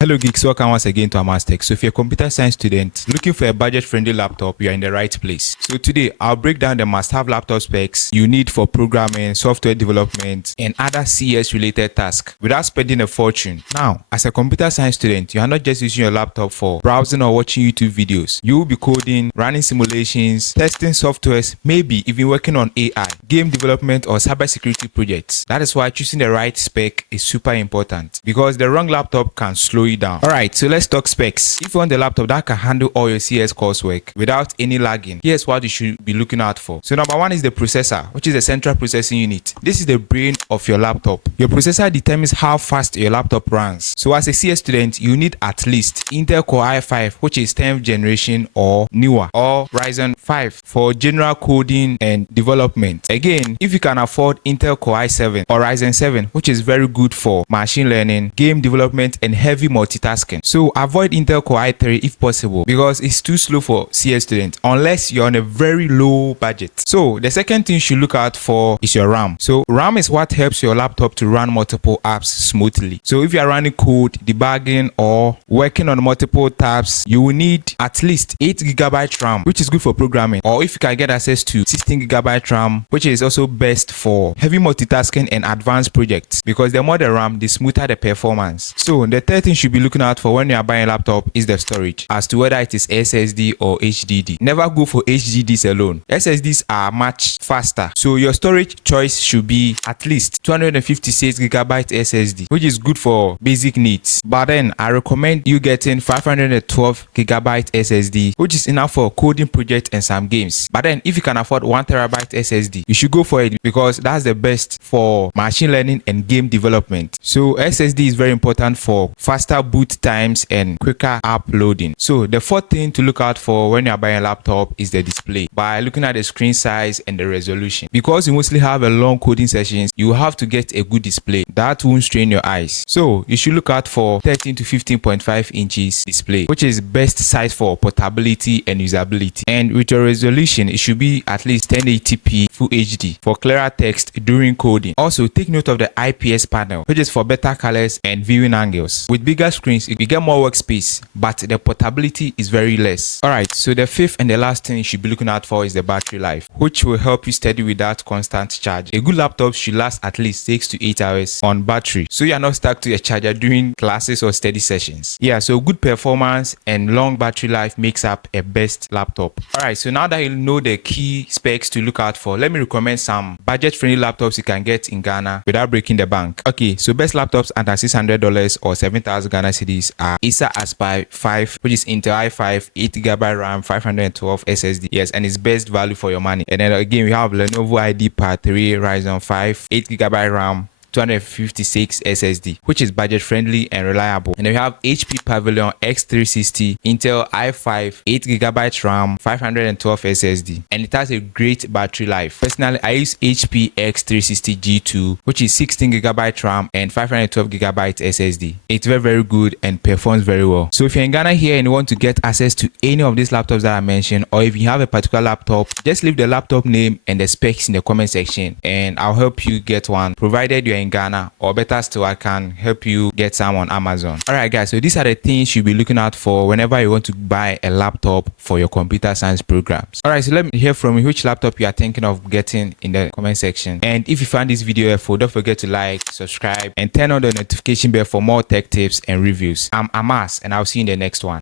Hello geeks, welcome once again to Tech. So if you're a computer science student looking for a budget-friendly laptop, you're in the right place. So today, I'll break down the must-have laptop specs you need for programming, software development, and other CS-related tasks without spending a fortune. Now, as a computer science student, you are not just using your laptop for browsing or watching YouTube videos. You will be coding, running simulations, testing softwares, maybe even working on AI, game development, or cybersecurity projects. That is why choosing the right spec is super important, because the wrong laptop can slow you down. Alright, so let's talk specs. If you want the laptop that can handle all your CS coursework without any lagging, here's what you should be looking out for. So number one is the processor, which is the central processing unit. This is the brain of your laptop. Your processor determines how fast your laptop runs. So as a CS student, you need at least Intel Core i5, which is 10th generation or newer, or Ryzen 5 for general coding and development. Again, if you can afford Intel Core i7 or Ryzen 7, which is very good for machine learning, game development, and heavy multitasking. So avoid Intel Core i3 if possible, because it's too slow for CS students unless you're on a very low budget. So the second thing you should look out for is your RAM. So RAM is what helps your laptop to run multiple apps smoothly. So if you are running code, debugging, or working on multiple tabs, you will need at least 8GB RAM, which is good for programming. Or if you can get access to 16GB RAM, which is also best for heavy multitasking and advanced projects, because the more the RAM, the smoother the performance. So the third thing you should be looking out for when you are buying a laptop is the storage, as to whether it is SSD or HDD. Never go for HDDs alone. SSDs are much faster, so your storage choice should be at least 256GB SSD, which is good for basic needs. But then I recommend you getting 512GB SSD, which is enough for coding projects and some games. But then if you can afford 1TB SSD, you should go for it, because that's the best for machine learning and game development. So SSD is very important for faster boot times and quicker app loading. So the fourth thing to look out for when you're buying a laptop is the display, by looking at the screen size and the resolution. Because you mostly have a long coding sessions, you have to get a good display that won't strain your eyes. So you should look out for 13 to 15.5 inches display, which is best size for portability and usability. And with your resolution, it should be at least 1080p Full HD for clearer text during coding. Also take note of the IPS panel, which is for better colors and viewing angles. With bigger screens, you get more workspace, but the portability is very less. Alright, so the fifth and the last thing you should be looking out for is the battery life, which will help you study without constant charge. A good laptop should last at least 6 to 8 hours on battery, so you are not stuck to your charger during classes or study sessions. Yeah, so good performance and long battery life makes up a best laptop. Alright, so now that you know the key specs to look out for, let me recommend some budget-friendly laptops you can get in Ghana without breaking the bank. Okay, so best laptops under $600 or 7,000 Ghana cedis are Acer Aspire 5, which is Intel i5, 8GB RAM, 512 SSD. Yes, and it's best value for your money. And then again, we have Lenovo IdeaPad 3, Ryzen 5, 8GB RAM, 256 SSD, which is budget friendly and reliable. And then we have HP Pavilion X360, Intel i5, 8GB RAM, 512 SSD, and it has a great battery life. Personally, I use HP X360 G2, which is 16GB RAM and 512GB SSD. It's very good and performs very well. So if you're in Ghana here and you want to get access to any of these laptops that I mentioned, or if you have a particular laptop, just leave the laptop name and the specs in the comment section, and I'll help you get one, provided you're in Ghana, or better still, I can help you get some on Amazon. Alright guys, so these are the things you'll be looking out for whenever you want to buy a laptop for your computer science programs. Alright, so let me hear from you which laptop you are thinking of getting in the comment section. And if you found this video helpful, don't forget to like, subscribe, and turn on the notification bell for more tech tips and reviews. I'm Amas, and I'll see you in the next one.